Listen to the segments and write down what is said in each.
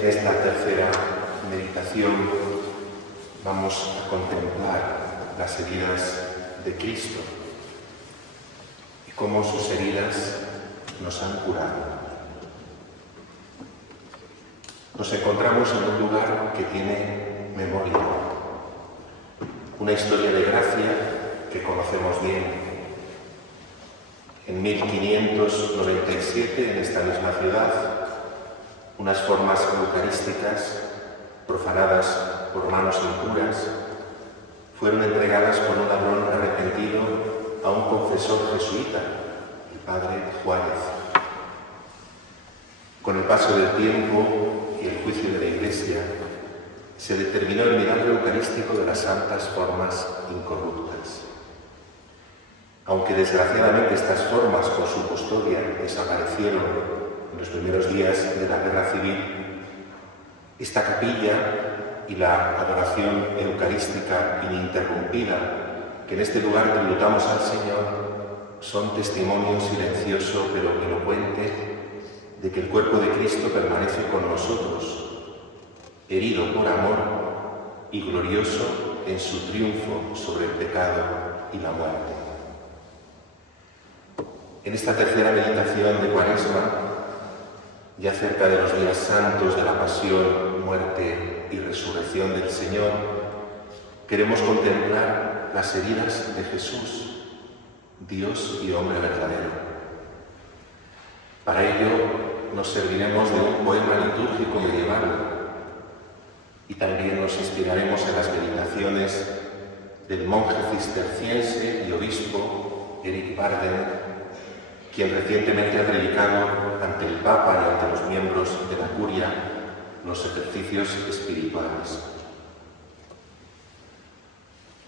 En esta tercera meditación vamos a contemplar las heridas de Cristo y cómo sus heridas nos han curado. Nos encontramos en un lugar que tiene memoria, una historia de gracia que conocemos bien. En 1597, en esta misma ciudad, unas formas eucarísticas profanadas por manos impuras fueron entregadas por un ladrón arrepentido a un confesor jesuita, el padre Juárez. Con el paso del tiempo y el juicio de la Iglesia, se determinó el milagro eucarístico de las santas formas incorruptas. Aunque desgraciadamente estas formas con su custodia desaparecieron en los primeros días de la Guerra Civil, esta capilla y la adoración eucarística ininterrumpida que en este lugar tributamos al Señor son testimonio silencioso pero elocuente de que el cuerpo de Cristo permanece con nosotros, herido por amor y glorioso en su triunfo sobre el pecado y la muerte. En esta tercera meditación de Cuaresma, ya cerca de los días santos de la pasión, muerte y resurrección del Señor, queremos contemplar las heridas de Jesús, Dios y hombre verdadero. Para ello nos serviremos de un poema litúrgico medieval y también nos inspiraremos en las meditaciones del monje cisterciense y obispo Eric Varden, quien recientemente ha predicado ante el Papa y ante los miembros de la Curia los ejercicios espirituales.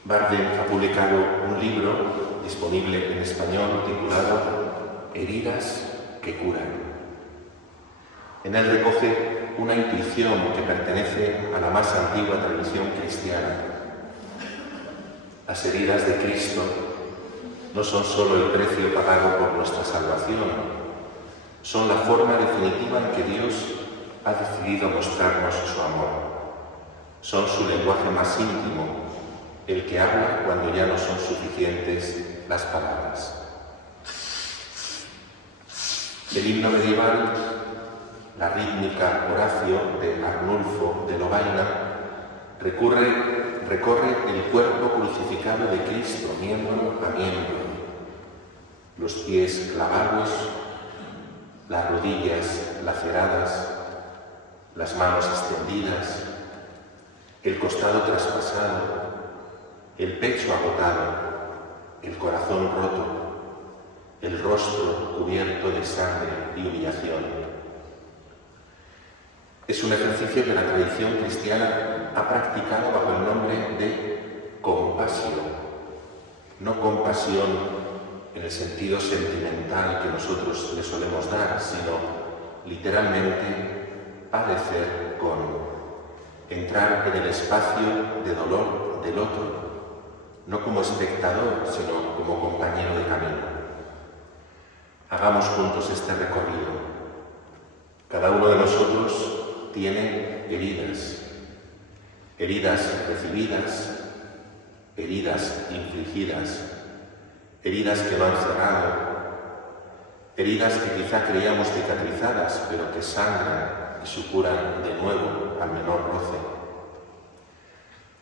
Varden ha publicado un libro disponible en español titulado Heridas que curan. En él recoge una intuición que pertenece a la más antigua tradición cristiana. Las heridas de Cristo no son solo el precio pagado por nuestra salvación, son la forma definitiva en que Dios ha decidido mostrarnos su amor. Son su lenguaje más íntimo, el que habla cuando ya no son suficientes las palabras. El himno medieval, la rítmica Horacio de Arnulfo de Lovaina, recorre el cuerpo crucificado de Cristo miembro a miembro, los pies clavados, las rodillas laceradas, las manos extendidas, el costado traspasado, el pecho agotado, el corazón roto, el rostro cubierto de sangre y humillación. Es un ejercicio que la tradición cristiana ha practicado bajo el nombre de compasión. No compasión en el sentido sentimental que nosotros le solemos dar, sino literalmente padecer con, entrar en el espacio de dolor del otro, no como espectador, sino como compañero de camino. Hagamos juntos este recorrido. Cada uno de nosotros tiene heridas recibidas, heridas infligidas, heridas que no han cerrado, heridas que quizá creíamos cicatrizadas, pero que sangran y supuran de nuevo al menor roce.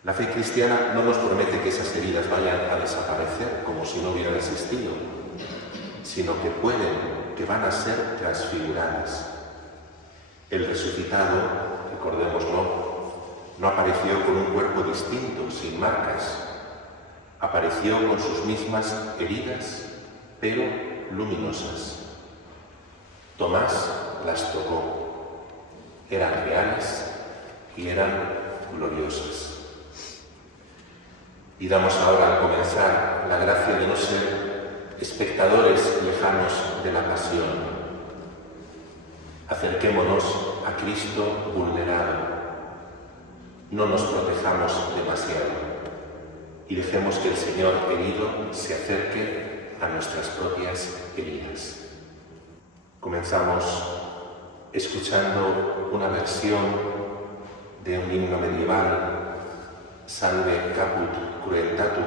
La fe cristiana no nos promete que esas heridas vayan a desaparecer como si no hubieran existido, sino que van a ser transfiguradas. El resucitado, recordémoslo, no apareció con un cuerpo distinto, sin marcas. Apareció con sus mismas heridas, pero luminosas. Tomás las tocó. Eran reales y eran gloriosas. Y damos ahora, al comenzar, la gracia de no ser espectadores lejanos de la pasión. Acerquémonos a Cristo vulnerado. No nos protejamos demasiado y dejemos que el Señor herido se acerque a nuestras propias heridas. Comenzamos escuchando una versión de un himno medieval, Salve Caput Cruentatum,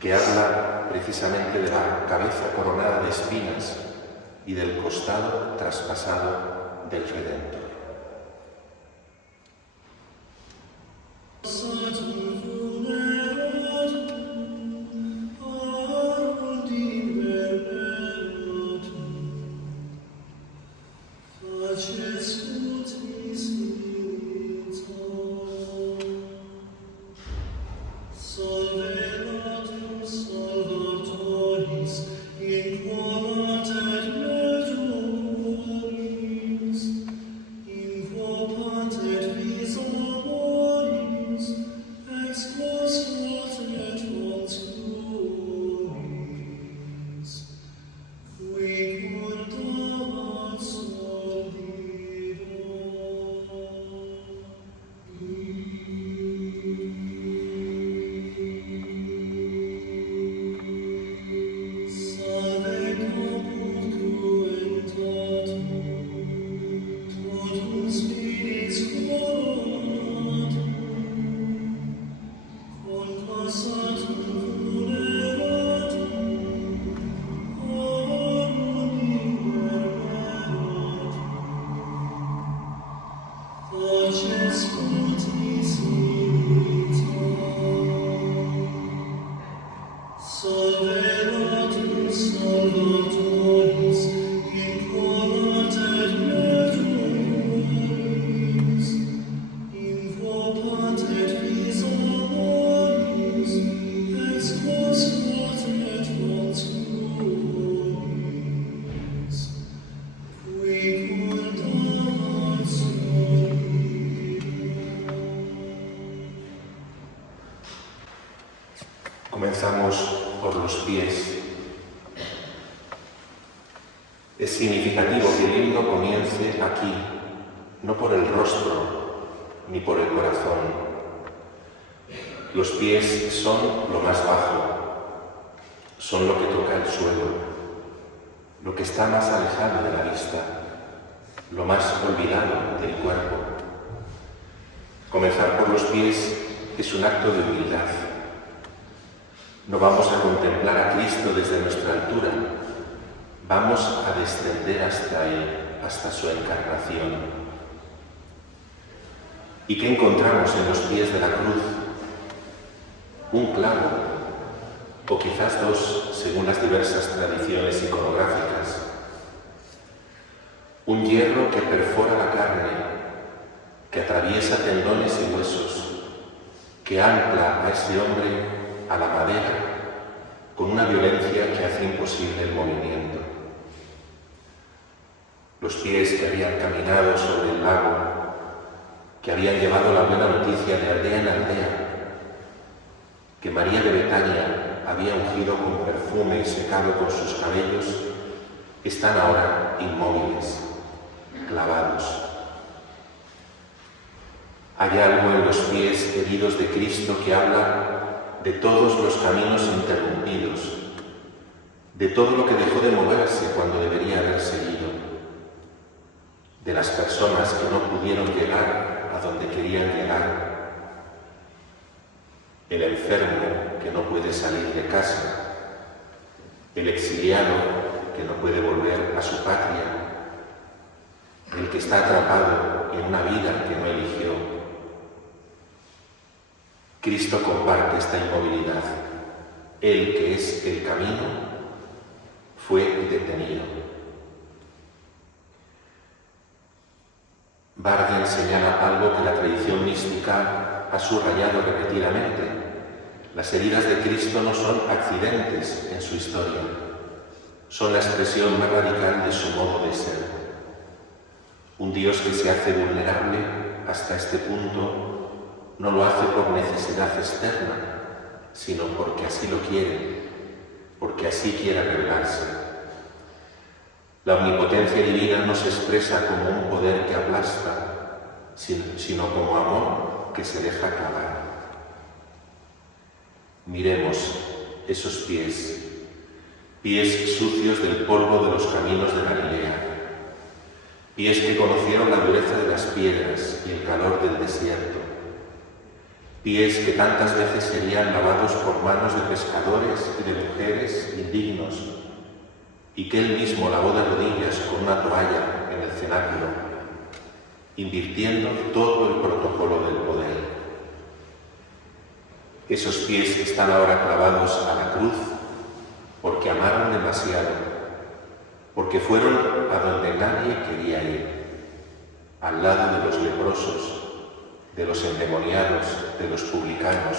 que habla precisamente de la cabeza coronada de espinas y del costado traspasado del Redentor. Comenzamos por los pies. Es significativo que el himno comience aquí, no por el rostro ni por el corazón. Los pies son lo más bajo, son lo que toca el suelo, lo que está más alejado de la vista, lo más olvidado del cuerpo. Comenzar por los pies es un acto de humildad. No vamos a contemplar a Cristo desde nuestra altura, vamos a descender hasta Él, hasta su encarnación. ¿Y qué encontramos en los pies de la cruz? Un clavo, o quizás dos, según las diversas tradiciones iconográficas. Un hierro que perfora la carne, que atraviesa tendones y huesos, que ancla a ese hombre a la madera con una violencia que hace imposible el movimiento. Los pies que habían caminado sobre el lago, que habían llevado la buena noticia de aldea en aldea, que María de Betania había ungido con perfume y secado con sus cabellos, están ahora inmóviles, clavados. Hay algo en los pies heridos de Cristo que habla de todos los caminos interrumpidos, de todo lo que dejó de moverse cuando debería haber seguido, de las personas que no pudieron llegar a donde querían llegar, el enfermo que no puede salir de casa, el exiliado que no puede volver a su patria, el que está atrapado en una vida que no eligió. Cristo comparte esta inmovilidad. Él, que es el camino, fue detenido. Bargen señala algo que la tradición mística ha subrayado repetidamente. Las heridas de Cristo no son accidentes en su historia, son la expresión más radical de su modo de ser. Un Dios que se hace vulnerable hasta este punto no lo hace por necesidad externa, sino porque así lo quiere, porque así quiere revelarse. La omnipotencia divina no se expresa como un poder que aplasta, sino como amor que se deja clavar. Miremos esos pies sucios del polvo de los caminos de Galilea, pies que conocieron la dureza de las piedras y el calor del desierto, pies que tantas veces serían lavados por manos de pescadores y de mujeres indignos, y que él mismo lavó de rodillas con una toalla en el cenáculo, invirtiendo todo el protocolo del poder. Esos pies que están ahora clavados a la cruz porque amaron demasiado, porque fueron a donde nadie quería ir, al lado de los leprosos, de los endemoniados, de los publicanos,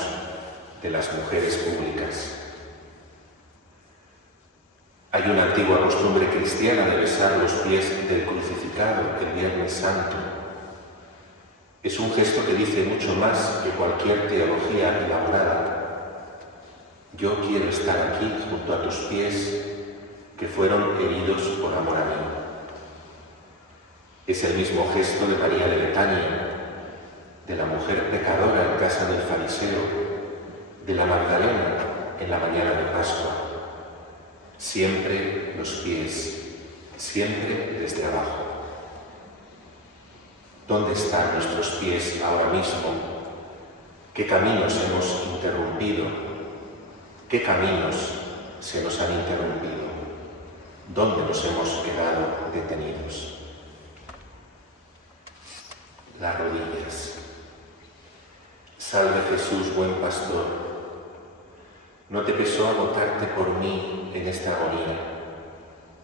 de las mujeres públicas. Hay una antigua costumbre cristiana de besar los pies del crucificado el Viernes Santo. Es un gesto que dice mucho más que cualquier teología elaborada. Yo quiero estar aquí junto a tus pies que fueron heridos por amor a mí. Es el mismo gesto de María de Betania, de la mujer pecadora en casa del fariseo, de la Magdalena en la mañana de Pascua. Siempre los pies, siempre desde abajo. ¿Dónde están nuestros pies ahora mismo? ¿Qué caminos hemos interrumpido? ¿Qué caminos se nos han interrumpido? ¿Dónde nos hemos quedado detenidos? Las rodillas. Salve Jesús, buen pastor. ¿No te pesó agotarte por mí en esta agonía?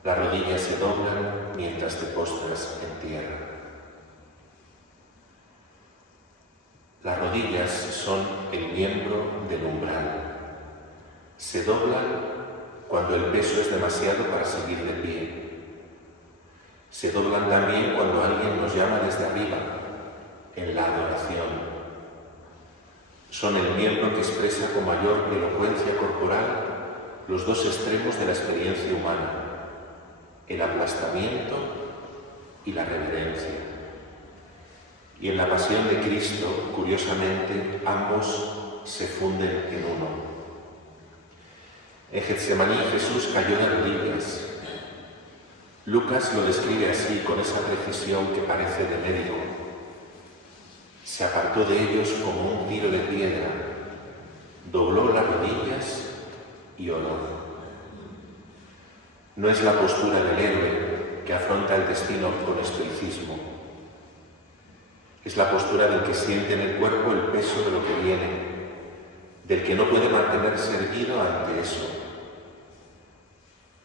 Las rodillas se doblan mientras te postras en tierra. Las rodillas son el miembro del umbral. Se doblan cuando el peso es demasiado para seguir de pie. Se doblan también cuando alguien nos llama desde arriba, en la adoración. Son el miembro que expresa con mayor elocuencia corporal los dos extremos de la experiencia humana, el aplastamiento y la reverencia. Y en la pasión de Cristo, curiosamente, ambos se funden en uno. En Getsemaní Jesús cayó de rodillas. Lucas lo describe así, con esa precisión que parece de médico. Se apartó de ellos como un tiro de piedra, dobló las rodillas y oró. No es la postura del héroe que afronta el destino con estoicismo. Es la postura del que siente en el cuerpo el peso de lo que viene, del que no puede mantenerse erguido ante eso.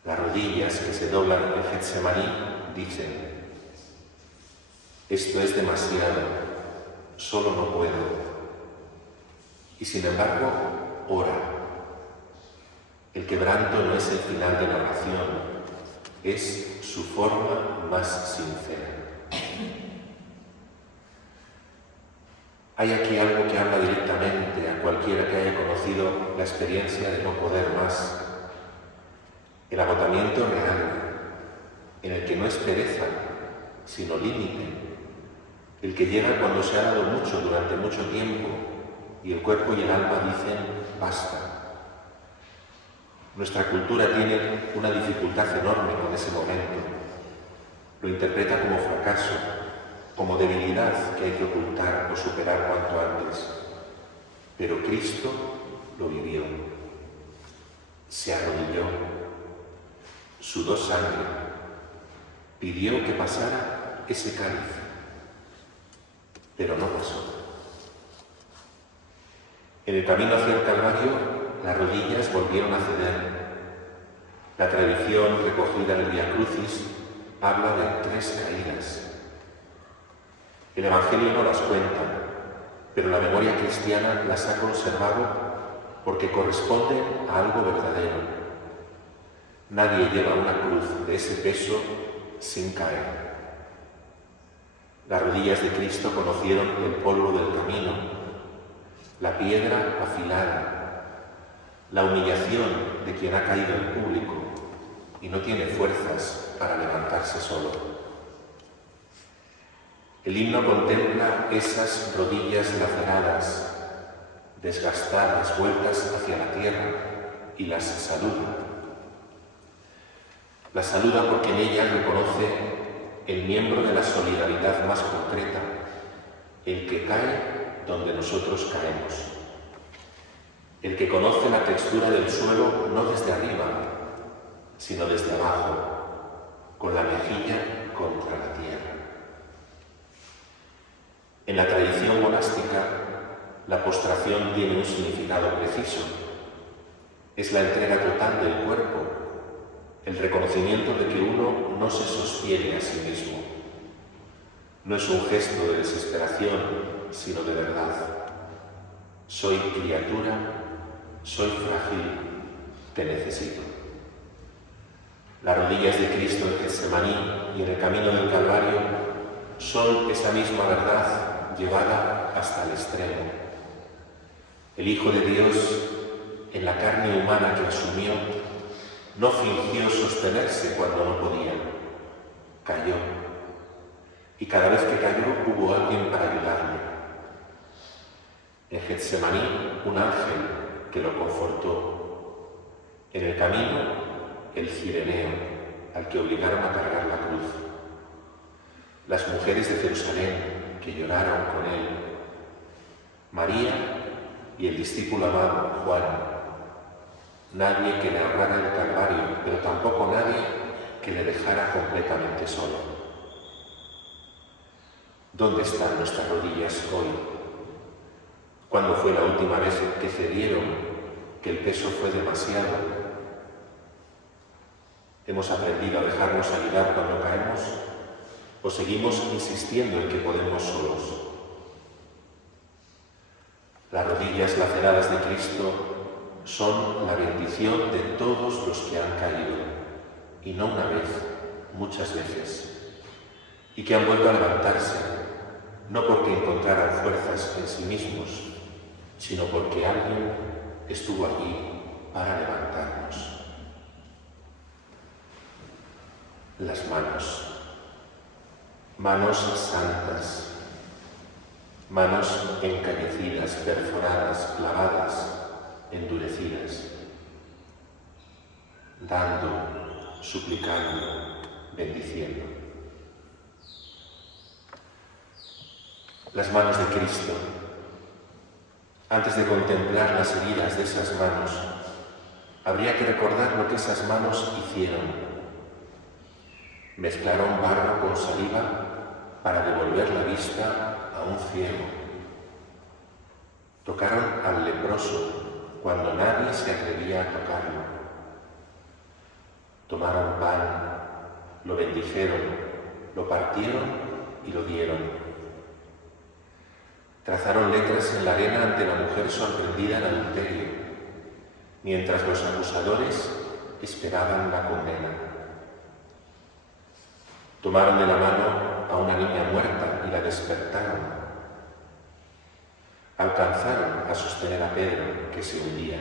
Las rodillas que se doblan en Getsemaní dicen: esto es demasiado. Solo no puedo. Y sin embargo, ora. El quebranto no es el final de la oración, es su forma más sincera. Hay aquí algo que habla directamente a cualquiera que haya conocido la experiencia de no poder más. El agotamiento real, en el que no es pereza, sino límite. El que llega cuando se ha dado mucho durante mucho tiempo y el cuerpo y el alma dicen basta. Nuestra cultura tiene una dificultad enorme con ese momento. Lo interpreta como fracaso, como debilidad que hay que ocultar o superar cuanto antes. Pero Cristo lo vivió. Se arrodilló, sudó sangre, pidió que pasara ese cáliz. Pero no pasó. En el camino hacia el Calvario, las rodillas volvieron a ceder. La tradición recogida en el Vía Crucis habla de 3 caídas. El Evangelio no las cuenta, pero la memoria cristiana las ha conservado porque corresponden a algo verdadero. Nadie lleva una cruz de ese peso sin caer. Las rodillas de Cristo conocieron el polvo del camino, la piedra afilada, la humillación de quien ha caído en público y no tiene fuerzas para levantarse solo. El himno contempla esas rodillas laceradas, desgastadas, vueltas hacia la tierra, y las saluda. Las saluda porque en ellas reconoce el miembro de la solidaridad más concreta, el que cae donde nosotros caemos, el que conoce la textura del suelo no desde arriba, sino desde abajo, con la mejilla contra la tierra. En la tradición monástica, la postración tiene un significado preciso. Es la entrega total del cuerpo, el reconocimiento de que uno no se sostiene a sí mismo. No es un gesto de desesperación, sino de verdad. Soy criatura, soy frágil, te necesito. Las rodillas de Cristo en Getsemaní y en el camino del Calvario son esa misma verdad llevada hasta el extremo. El Hijo de Dios, en la carne humana que asumió, no fingió sostenerse cuando no podía. Cayó. Y cada vez que cayó hubo alguien para ayudarle. En Getsemaní, un ángel que lo confortó. En el camino, el cireneo, al que obligaron a cargar la cruz. Las mujeres de Jerusalén que lloraron con él. María y el discípulo amado Juan. Nadie que le ahorrara el Calvario, pero tampoco nadie que le dejara completamente solo. ¿Dónde están nuestras rodillas hoy? ¿Cuándo fue la última vez que cedieron, que el peso fue demasiado? ¿Hemos aprendido a dejarnos ayudar cuando caemos? ¿O seguimos insistiendo en que podemos solos? Las rodillas laceradas de Cristo son la bendición de todos los que han caído, y no una vez, muchas veces, y que han vuelto a levantarse, no porque encontraran fuerzas en sí mismos, sino porque alguien estuvo allí para levantarnos. Las manos santas, manos encanecidas, perforadas, clavadas, endurecidas, dando, suplicando, bendiciendo. Las manos de Cristo. Antes de contemplar las heridas de esas manos, habría que recordar lo que esas manos hicieron. Mezclaron barro con saliva para devolver la vista a un ciego. Tocaron al leproso cuando nadie se atrevía a tocarlo. Tomaron pan, lo bendijeron, lo partieron y lo dieron. Trazaron letras en la arena ante la mujer sorprendida en adulterio, mientras los acusadores esperaban la condena. Tomaron de la mano a una niña muerta y la despertaron. Alcanzaron a sostener a Pedro, que se hundía.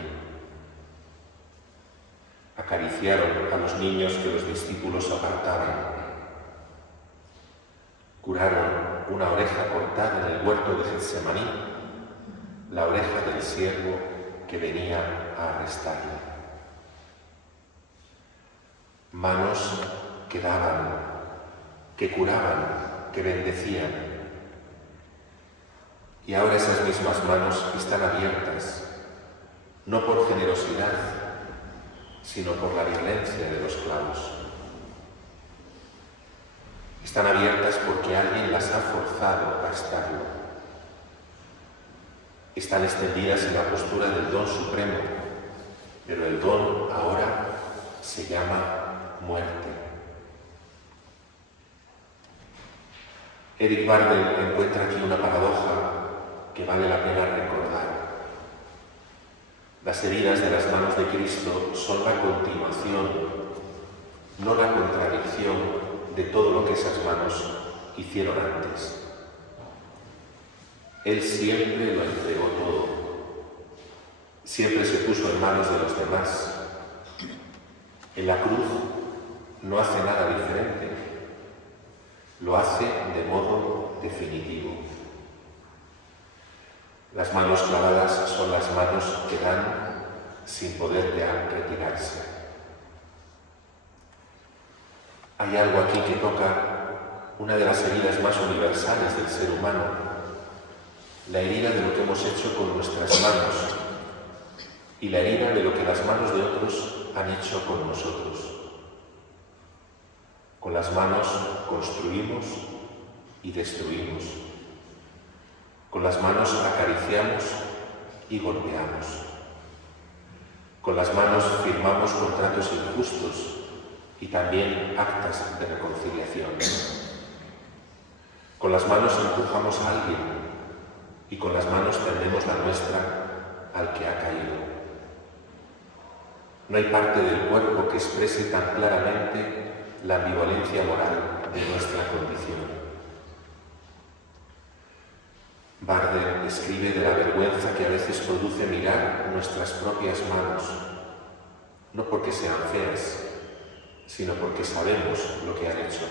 Acariciaron a los niños que los discípulos apartaban. Curaron una oreja cortada en el huerto de Getsemaní, la oreja del siervo que venía a arrestarle. Manos que daban, que curaban, que bendecían. Y ahora esas mismas manos están abiertas, no por generosidad, sino por la violencia de los clavos. Están abiertas porque alguien las ha forzado a estarlo. Están extendidas en la postura del don supremo, pero el don ahora se llama muerte. Eric Bardel encuentra aquí una paradoja que vale la pena recordar. Las heridas de las manos de Cristo son la continuación, no la contradicción de todo lo que esas manos hicieron antes. Él siempre lo entregó todo. Siempre se puso en manos de los demás. En la cruz no hace nada diferente. Lo hace de modo definitivo. Las manos clavadas son las manos que dan sin poder ya retirarse. Hay algo aquí que toca una de las heridas más universales del ser humano, la herida de lo que hemos hecho con nuestras manos y la herida de lo que las manos de otros han hecho con nosotros. Con las manos construimos y destruimos. Con las manos acariciamos y golpeamos. Con las manos firmamos contratos injustos y también actas de reconciliación. Con las manos empujamos a alguien y con las manos tendemos la nuestra al que ha caído. No hay parte del cuerpo que exprese tan claramente la ambivalencia moral de nuestra condición. Barder escribe de la vergüenza que a veces produce mirar nuestras propias manos, no porque sean feas, sino porque sabemos lo que han hecho.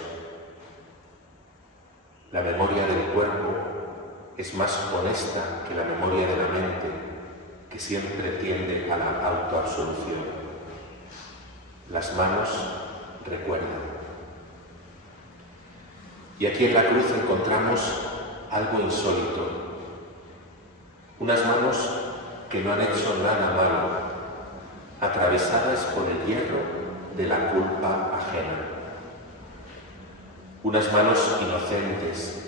La memoria del cuerpo es más honesta que la memoria de la mente, que siempre tiende a la autoabsolución. Las manos recuerdan. Y aquí en la cruz encontramos algo insólito. Unas manos que no han hecho nada malo, atravesadas por el hierro de la culpa ajena. Unas manos inocentes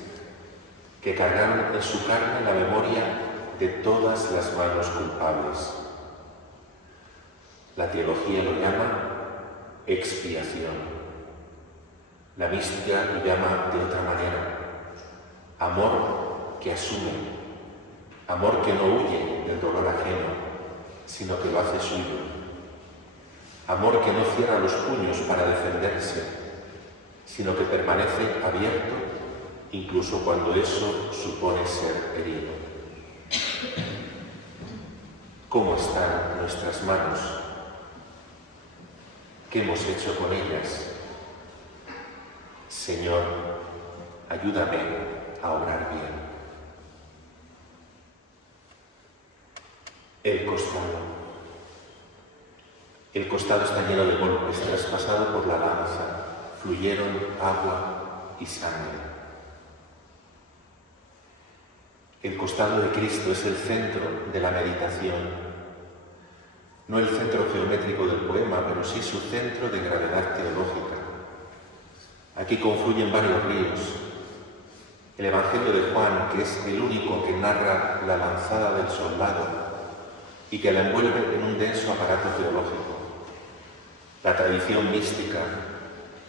que cargaron en su carne la memoria de todas las manos culpables. La teología lo llama expiación. La mística lo llama de otra manera: amor que asume, amor que no huye del dolor ajeno, sino que lo hace suyo. Amor que no cierra los puños para defenderse, sino que permanece abierto incluso cuando eso supone ser herido. ¿Cómo están nuestras manos? ¿Qué hemos hecho con ellas? Señor, ayúdame a obrar bien. El costado. El costado está lleno de golpes, traspasado por la lanza, fluyeron agua y sangre. El costado de Cristo es el centro de la meditación. No el centro geométrico del poema, pero sí su centro de gravedad teológica. Aquí confluyen varios ríos. El Evangelio de Juan, que es el único que narra la lanzada del soldado y que la envuelve en un denso aparato teológico. La tradición mística,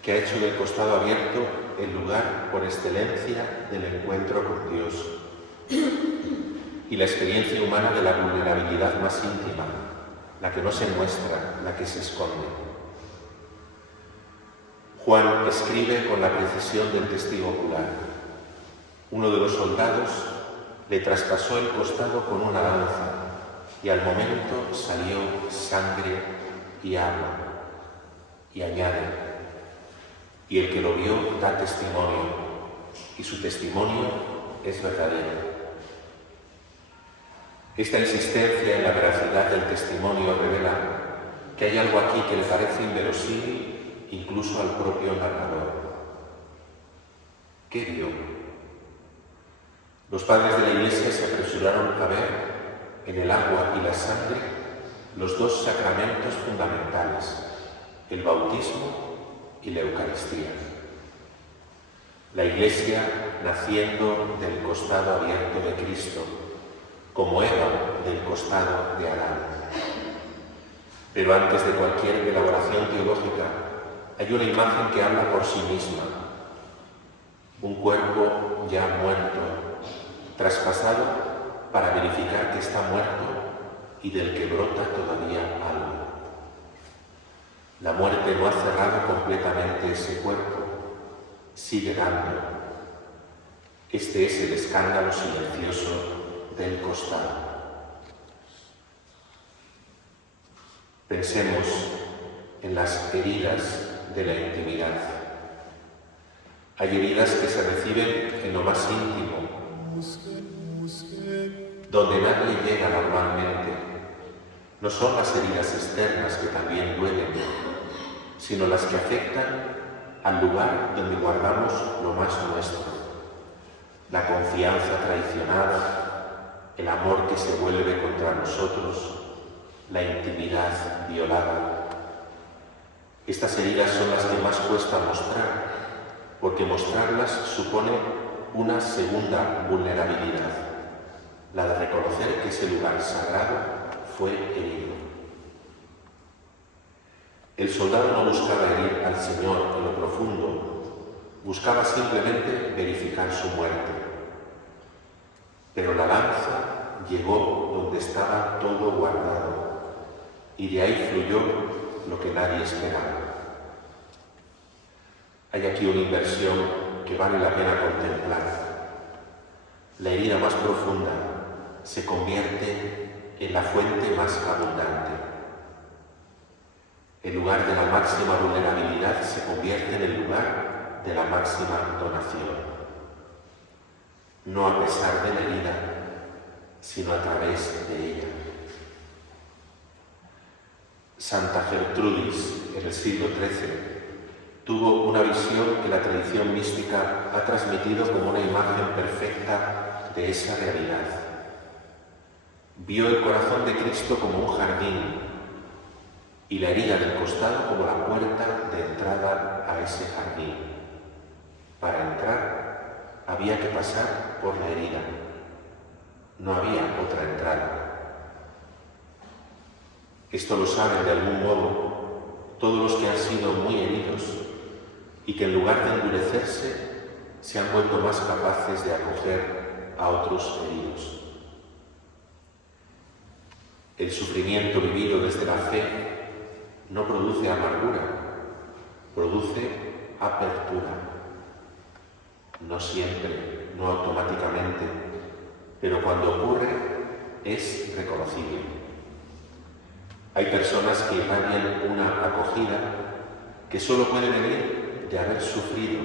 que ha hecho del costado abierto el lugar por excelencia del encuentro con Dios. Y la experiencia humana de la vulnerabilidad más íntima, la que no se muestra, la que se esconde. Juan escribe con la precisión del testigo ocular. Uno de los soldados le traspasó el costado con una lanza y al momento salió sangre y agua. Y añade: y el que lo vio da testimonio, y su testimonio es verdadero. Esta insistencia en la veracidad del testimonio revela que hay algo aquí que le parece inverosímil incluso al propio narrador. ¿Qué vio? Los padres de la Iglesia se apresuraron a ver en el agua y la sangre los dos sacramentos fundamentales: el bautismo y la Eucaristía. La Iglesia naciendo del costado abierto de Cristo, como Eva del costado de Adán. Pero antes de cualquier elaboración teológica, hay una imagen que habla por sí misma. Un cuerpo ya muerto, traspasado para verificar que está muerto y del que brota todavía algo. La muerte no ha cerrado completamente ese cuerpo, sigue dando. Este es el escándalo silencioso del costado. Pensemos en las heridas de la intimidad. Hay heridas que se reciben en lo más íntimo, donde nadie llega normalmente. No son las heridas externas que también duelen, sino las que afectan al lugar donde guardamos lo más nuestro, la confianza traicionada, el amor que se vuelve contra nosotros, la intimidad violada. Estas heridas son las que más cuesta mostrar, porque mostrarlas supone una segunda vulnerabilidad, la de reconocer que ese lugar sagrado fue herido. El soldado no buscaba herir al Señor en lo profundo, buscaba simplemente verificar su muerte. Pero la lanza llegó donde estaba todo guardado, y de ahí fluyó lo que nadie esperaba. Hay aquí una inversión que vale la pena contemplar. La herida más profunda se convierte en la fuente más abundante. El lugar de la máxima vulnerabilidad se convierte en el lugar de la máxima donación. No a pesar de la herida, sino a través de ella. Santa Gertrudis, en el siglo XIII, tuvo una visión que la tradición mística ha transmitido como una imagen perfecta de esa realidad. Vio el corazón de Cristo como un jardín y la herida del costado como la puerta de entrada a ese jardín. Para entrar había que pasar por la herida. No había otra entrada. Esto lo saben de algún modo todos los que han sido muy heridos y que en lugar de endurecerse se han vuelto más capaces de acoger a otros heridos. El sufrimiento vivido desde la fe no produce amargura, produce apertura. No siempre, no automáticamente, pero cuando ocurre es reconocible. Hay personas que irradian una acogida que solo puede venir de haber sufrido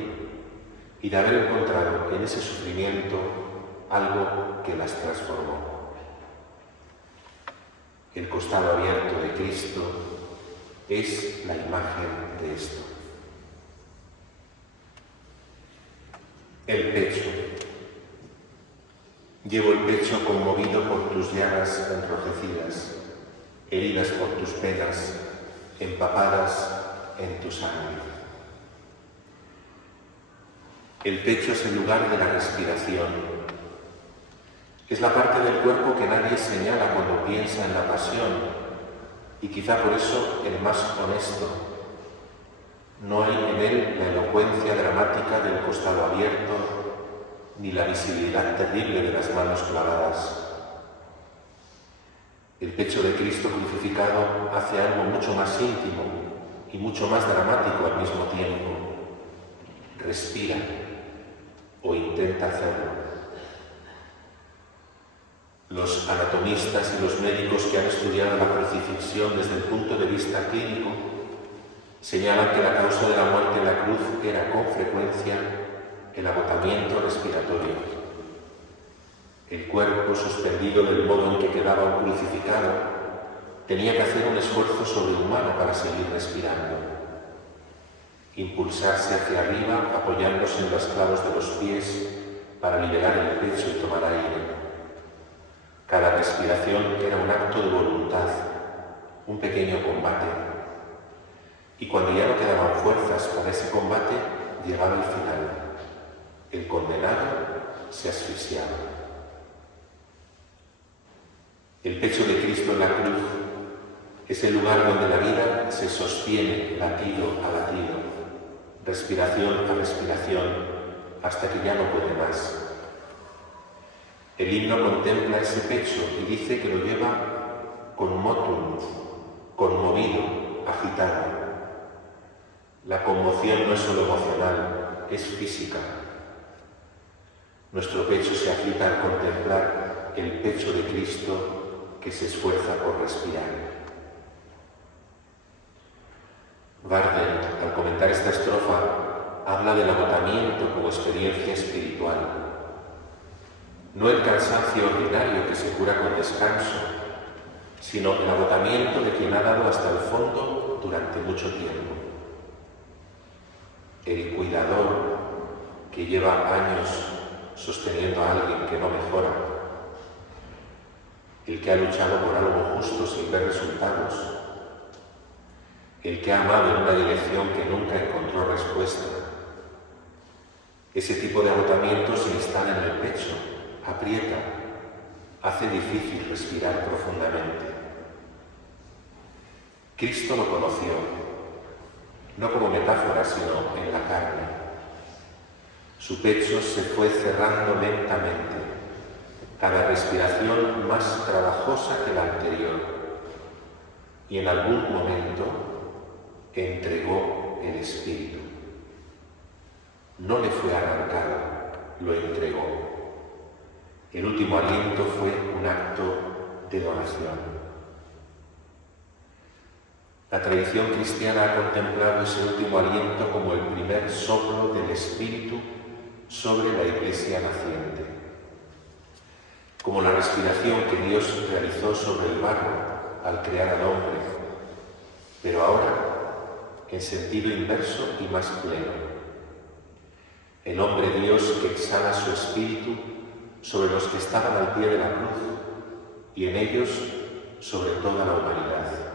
y de haber encontrado en ese sufrimiento algo que las transformó. El costado abierto de Cristo es la imagen de esto. El pecho. Llevo el pecho conmovido por tus llagas enrojecidas, heridas por tus penas, empapadas en tu sangre. El pecho es el lugar de la respiración. Es la parte del cuerpo que nadie señala cuando piensa en la pasión, y quizá por eso el más honesto. No hay en él la elocuencia dramática del costado abierto, ni la visibilidad terrible de las manos clavadas. El pecho de Cristo crucificado hace algo mucho más íntimo y mucho más dramático al mismo tiempo. Respira o intenta hacerlo. Los anatomistas y los médicos que han estudiado la crucifixión desde el punto de vista clínico señalan que la causa de la muerte en la cruz era con frecuencia el agotamiento respiratorio. El cuerpo, suspendido del modo en que quedaba un crucificado, tenía que hacer un esfuerzo sobrehumano para seguir respirando. Impulsarse hacia arriba apoyándose en los clavos de los pies para liberar el pecho y tomar aire. Cada respiración era un acto de voluntad, un pequeño combate. Y cuando ya no quedaban fuerzas para ese combate, llegaba el final. El condenado se asfixiaba. El pecho de Cristo en la cruz es el lugar donde la vida se sostiene latido a latido, respiración a respiración, hasta que ya no puede más. El himno contempla ese pecho y dice que lo lleva con motum, conmovido, agitado. La conmoción no es solo emocional, es física. Nuestro pecho se agita al contemplar el pecho de Cristo que se esfuerza por respirar. Varden, al comentar esta estrofa, habla del agotamiento como experiencia espiritual. No el cansancio ordinario que se cura con descanso, sino el agotamiento de quien ha dado hasta el fondo durante mucho tiempo. el cuidador que lleva años sosteniendo a alguien que no mejora, el que ha luchado por algo justo sin ver resultados, el que ha amado en una dirección que nunca encontró respuesta. Ese tipo de agotamiento se instala en el pecho, aprieta, hace difícil respirar profundamente. Cristo lo conoció, no como metáfora, sino en la carne. Su pecho se fue cerrando lentamente, cada respiración más trabajosa que la anterior, y en algún momento entregó el espíritu. No le fue arrancado, lo entregó. El último aliento fue un acto de donación. La tradición cristiana ha contemplado ese último aliento como el primer soplo del Espíritu sobre la Iglesia naciente, como la respiración que Dios realizó sobre el barro al crear al hombre, pero ahora en sentido inverso y más pleno. El hombre Dios que exhala su Espíritu sobre los que estaban al pie de la cruz y en ellos sobre toda la humanidad.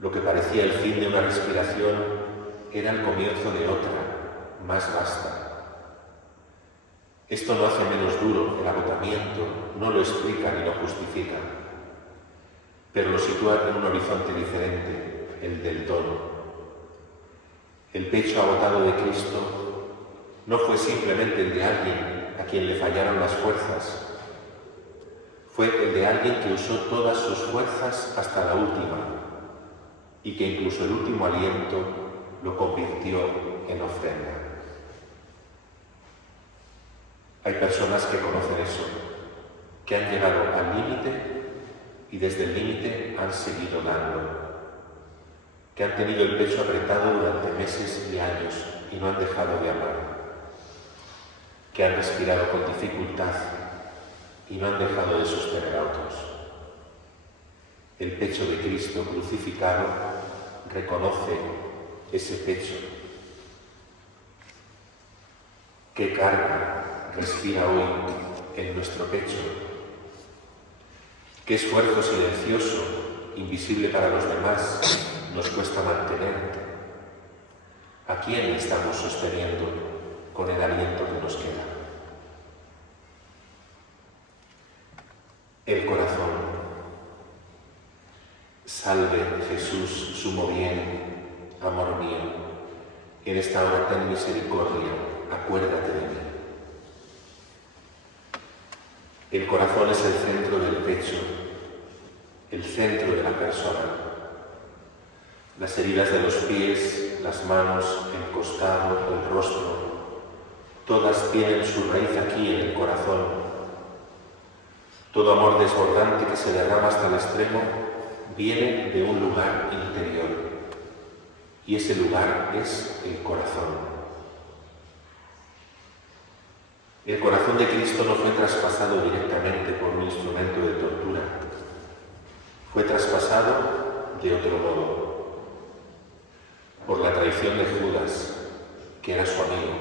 Lo que parecía el fin de una respiración era el comienzo de otra, más vasta. Esto no hace menos duro el agotamiento, no lo explica ni lo justifica, pero lo sitúa en un horizonte diferente, el del don. El pecho agotado de Cristo no fue simplemente el de alguien a quien le fallaron las fuerzas, fue el de alguien que usó todas sus fuerzas hasta la última, y que incluso el último aliento lo convirtió en ofrenda. Hay personas que conocen eso, que han llegado al límite y desde el límite han seguido dando, que han tenido el pecho apretado durante meses y años y no han dejado de amar, que han respirado con dificultad y no han dejado de sostener a otros. El pecho de Cristo crucificado reconoce ese pecho. ¿Qué carga respira hoy en nuestro pecho? ¿Qué esfuerzo silencioso, invisible para los demás, nos cuesta mantener? ¿A quién estamos sosteniendo con el aliento que nos queda? El corazón. Salve Jesús, sumo bien, amor mío, en esta hora ten misericordia, acuérdate de mí. El corazón es el centro del pecho, el centro de la persona. Las heridas de los pies, las manos, el costado, el rostro, todas tienen su raíz aquí en el corazón. Todo amor desbordante que se derrama hasta el extremo viene de un lugar interior, y ese lugar es el corazón. El corazón de Cristo no fue traspasado directamente por un instrumento de tortura, fue traspasado de otro modo, por la traición de Judas, que era su amigo,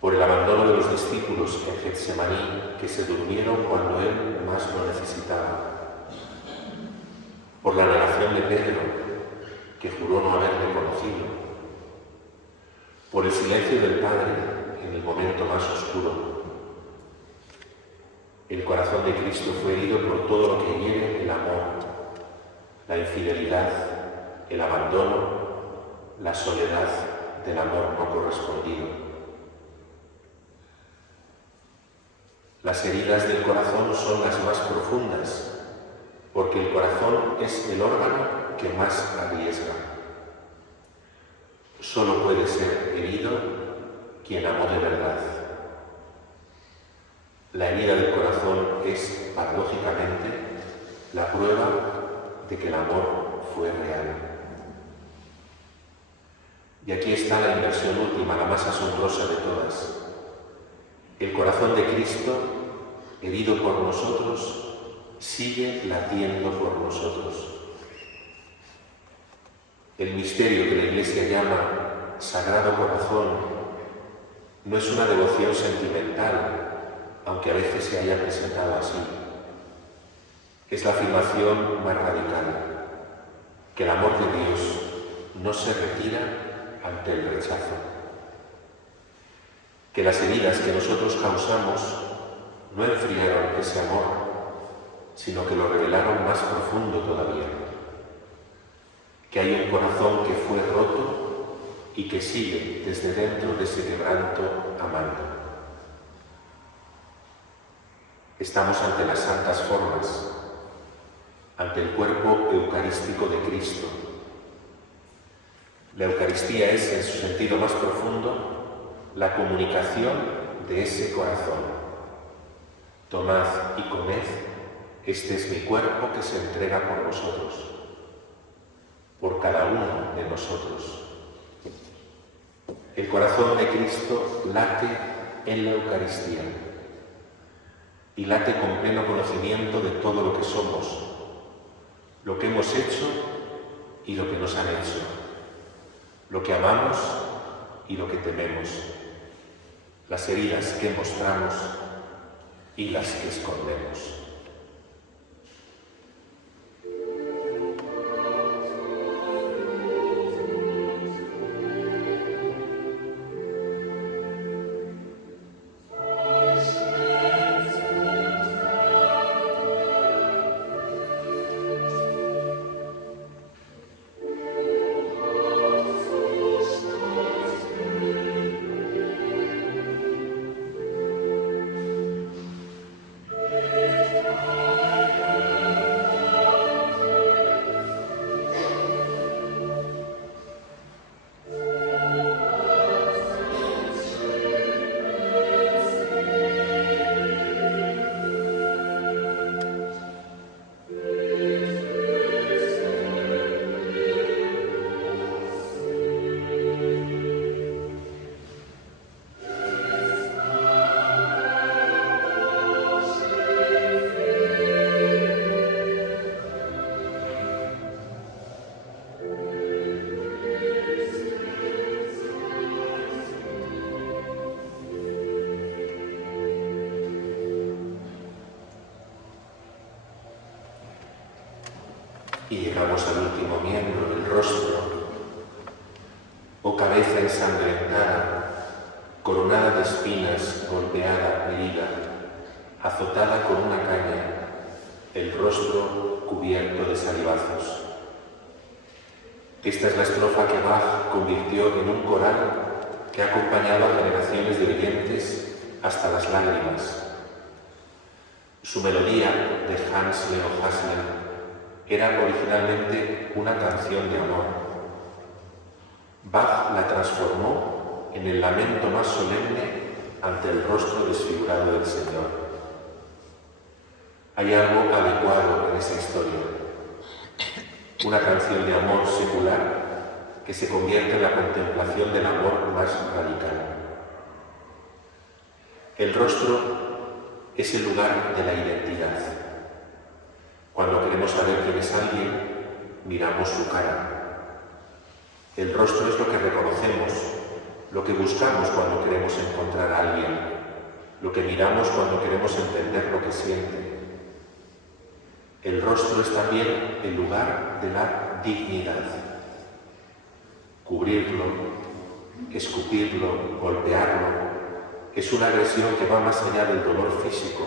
por el abandono de los discípulos en Getsemaní, que se durmieron cuando él más lo necesitaba, por la negación de Pedro, que juró no haberle conocido, por el silencio del Padre en el momento más oscuro. El corazón de Cristo fue herido por todo lo que hiere el amor, la infidelidad, el abandono, la soledad del amor no correspondido. Las heridas del corazón son las más profundas, porque el corazón es el órgano que más arriesga. Solo puede ser herido quien amó de verdad. La herida del corazón es, paradójicamente, la prueba de que el amor fue real. Y aquí está la inversión última, la más asombrosa de todas. El corazón de Cristo, herido por nosotros, sigue latiendo por nosotros. El misterio que la Iglesia llama Sagrado Corazón no es una devoción sentimental, aunque a veces se haya presentado así. Es la afirmación más radical, que el amor de Dios no se retira ante el rechazo, que las heridas que nosotros causamos no enfriaron ese amor, sino que lo revelaron más profundo todavía, que hay un corazón que fue roto y que sigue desde dentro de ese quebranto amando. Estamos ante las santas formas, ante el cuerpo eucarístico de Cristo. La Eucaristía es, en su sentido más profundo, la comunicación de ese corazón. Tomad y comed, este es mi cuerpo que se entrega por vosotros, por cada uno de nosotros. El corazón de Cristo late en la Eucaristía y late con pleno conocimiento de todo lo que somos, lo que hemos hecho y lo que nos han hecho, lo que amamos y lo que tememos, las heridas que mostramos y las que escondemos. Y llegamos al último miembro, el rostro, o cabeza ensangrentada, coronada de espinas, golpeada, herida, azotada con una caña, el rostro cubierto de salivazos. Esta es la estrofa que Bach convirtió en un coral que ha acompañado a generaciones de oyentes hasta las lágrimas. Su melodía, de Hans Leo Hasler, era originalmente una canción de amor. Bach la transformó en el lamento más solemne ante el rostro desfigurado del Señor. Hay algo adecuado en esa historia. Una canción de amor secular que se convierte en la contemplación del amor más radical. El rostro es el lugar de la identidad. Cuando queremos saber quién es alguien, miramos su cara. El rostro es lo que reconocemos, lo que buscamos cuando queremos encontrar a alguien, lo que miramos cuando queremos entender lo que siente. El rostro es también el lugar de la dignidad. Cubrirlo, escupirlo, golpearlo, es una agresión que va más allá del dolor físico.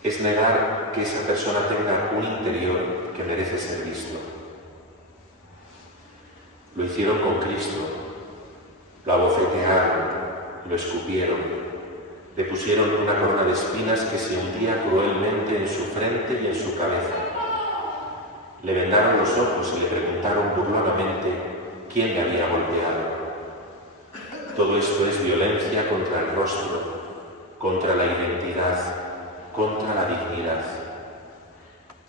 Es negar que esa persona tenga un interior que merece ser visto. Lo hicieron con Cristo, lo abofetearon, lo escupieron, le pusieron una corona de espinas que se hundía cruelmente en su frente y en su cabeza. Le vendaron los ojos y le preguntaron burlonamente quién le había golpeado. Todo esto es violencia contra el rostro, contra la identidad, contra la dignidad.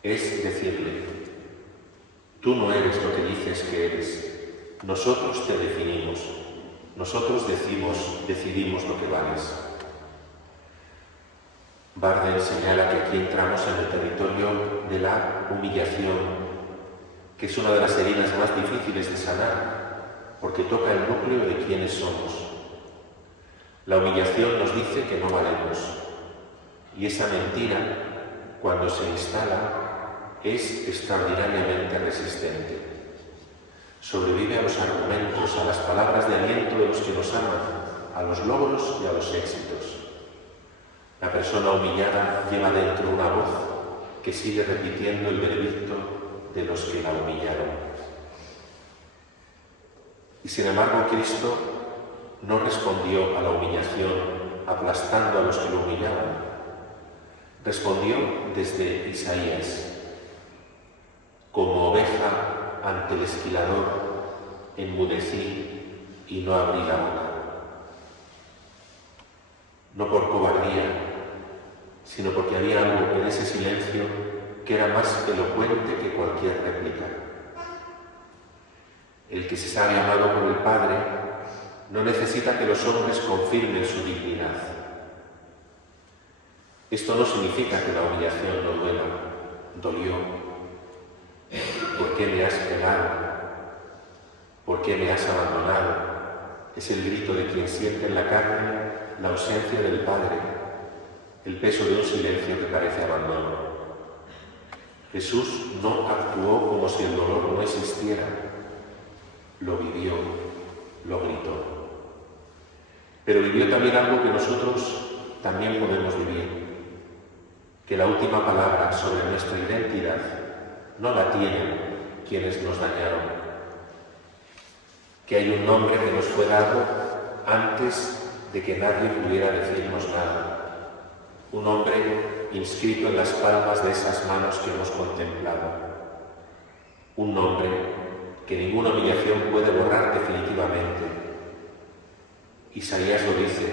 Es decirle, tú no eres lo que dices que eres, nosotros te definimos, nosotros decidimos lo que vales. Bardem señala que aquí entramos en el territorio de la humillación, que es una de las heridas más difíciles de sanar, porque toca el núcleo de quiénes somos. La humillación nos dice que no valemos, y esa mentira, cuando se instala, es extraordinariamente resistente. Sobrevive a los argumentos, a las palabras de aliento de los que nos aman, a los logros y a los éxitos. La persona humillada lleva dentro una voz que sigue repitiendo el veredicto de los que la humillaron. Y sin embargo, Cristo no respondió a la humillación aplastando a los que lo humillaban. Respondió desde Isaías: como oveja ante el esquilador, enmudecí y no abrí la boca. No por cobardía, sino porque había algo en ese silencio que era más elocuente que cualquier réplica. El que se sabe amado por el Padre no necesita que los hombres confirmen su dignidad. Esto no significa que la humillación no duela. Dolió. ¿Por qué me has pegado? ¿Por qué me has abandonado? Es el grito de quien siente en la carne la ausencia del Padre, el peso de un silencio que parece abandono. Jesús no actuó como si el dolor no existiera. Lo vivió, lo gritó. Pero vivió también algo que nosotros también podemos vivir, que la última palabra sobre nuestra identidad no la tienen quienes nos dañaron, que hay un nombre que nos fue dado antes de que nadie pudiera decirnos nada, un nombre inscrito en las palmas de esas manos que hemos contemplado, un nombre que ninguna humillación puede borrar definitivamente. Isaías lo dice: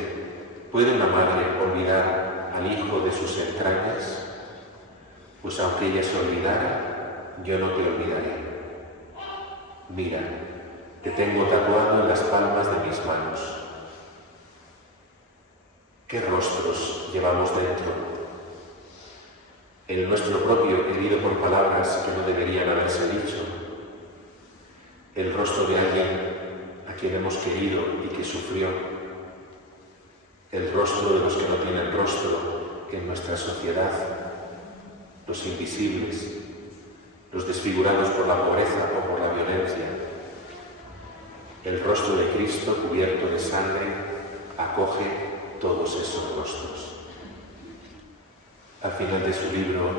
¿puede una madre olvidar al hijo de sus entrañas? Pues aunque ella se olvidara, yo no te olvidaré. Mira, te tengo tatuado en las palmas de mis manos. ¿Qué rostros llevamos dentro? El nuestro propio, herido por palabras que no deberían haberse dicho. El rostro de alguien a quien hemos querido y que sufrió. El rostro de los que no tienen rostro en nuestra sociedad. Los invisibles, los desfigurados por la pobreza o por la violencia. El rostro de Cristo cubierto de sangre acoge todos esos rostros. Al final de su libro,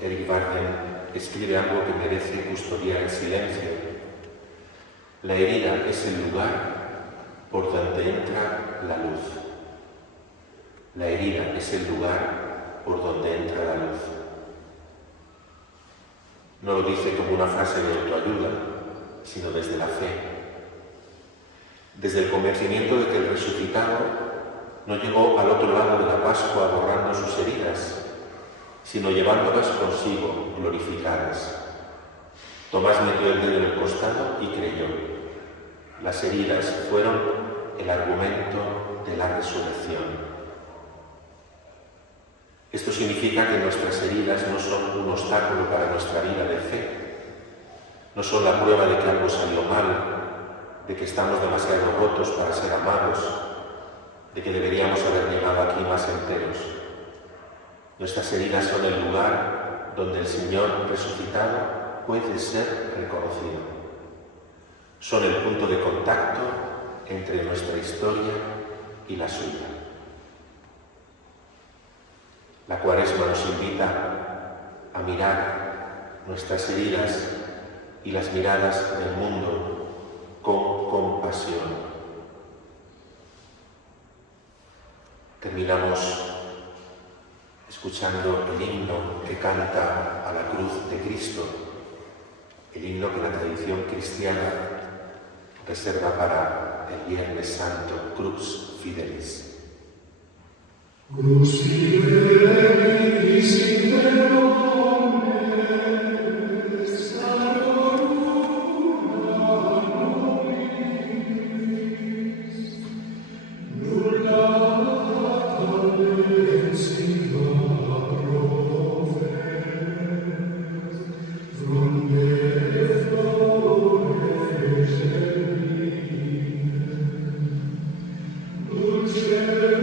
Eric Barden escribe algo que merece custodiar en silencio. La herida es el lugar por donde entra la luz. La herida es el lugar por donde entra la luz. No lo dice como una frase de autoayuda, sino desde la fe. Desde el convencimiento de que el resucitado no llegó al otro lado de la Pascua borrando sus heridas, sino llevándolas consigo, glorificadas. Tomás metió el dedo en el costado y creyó. Las heridas fueron el argumento de la resurrección. Esto significa que nuestras heridas no son un obstáculo para nuestra vida de fe, no son la prueba de que algo salió mal, de que estamos demasiado rotos para ser amados, de que deberíamos haber llegado aquí más enteros. Nuestras heridas son el lugar donde el Señor resucitado puede ser reconocido. Son el punto de contacto entre nuestra historia y la suya. La Cuaresma nos invita a mirar nuestras heridas y las miradas del mundo con compasión. Terminamos escuchando el himno que canta a la cruz de Cristo, el himno que la tradición cristiana reserva para el Viernes Santo, Crux Fidelis. Crux fidelis in Deo omnes, saloruna nobis, nulla talensima profet, fronde Christus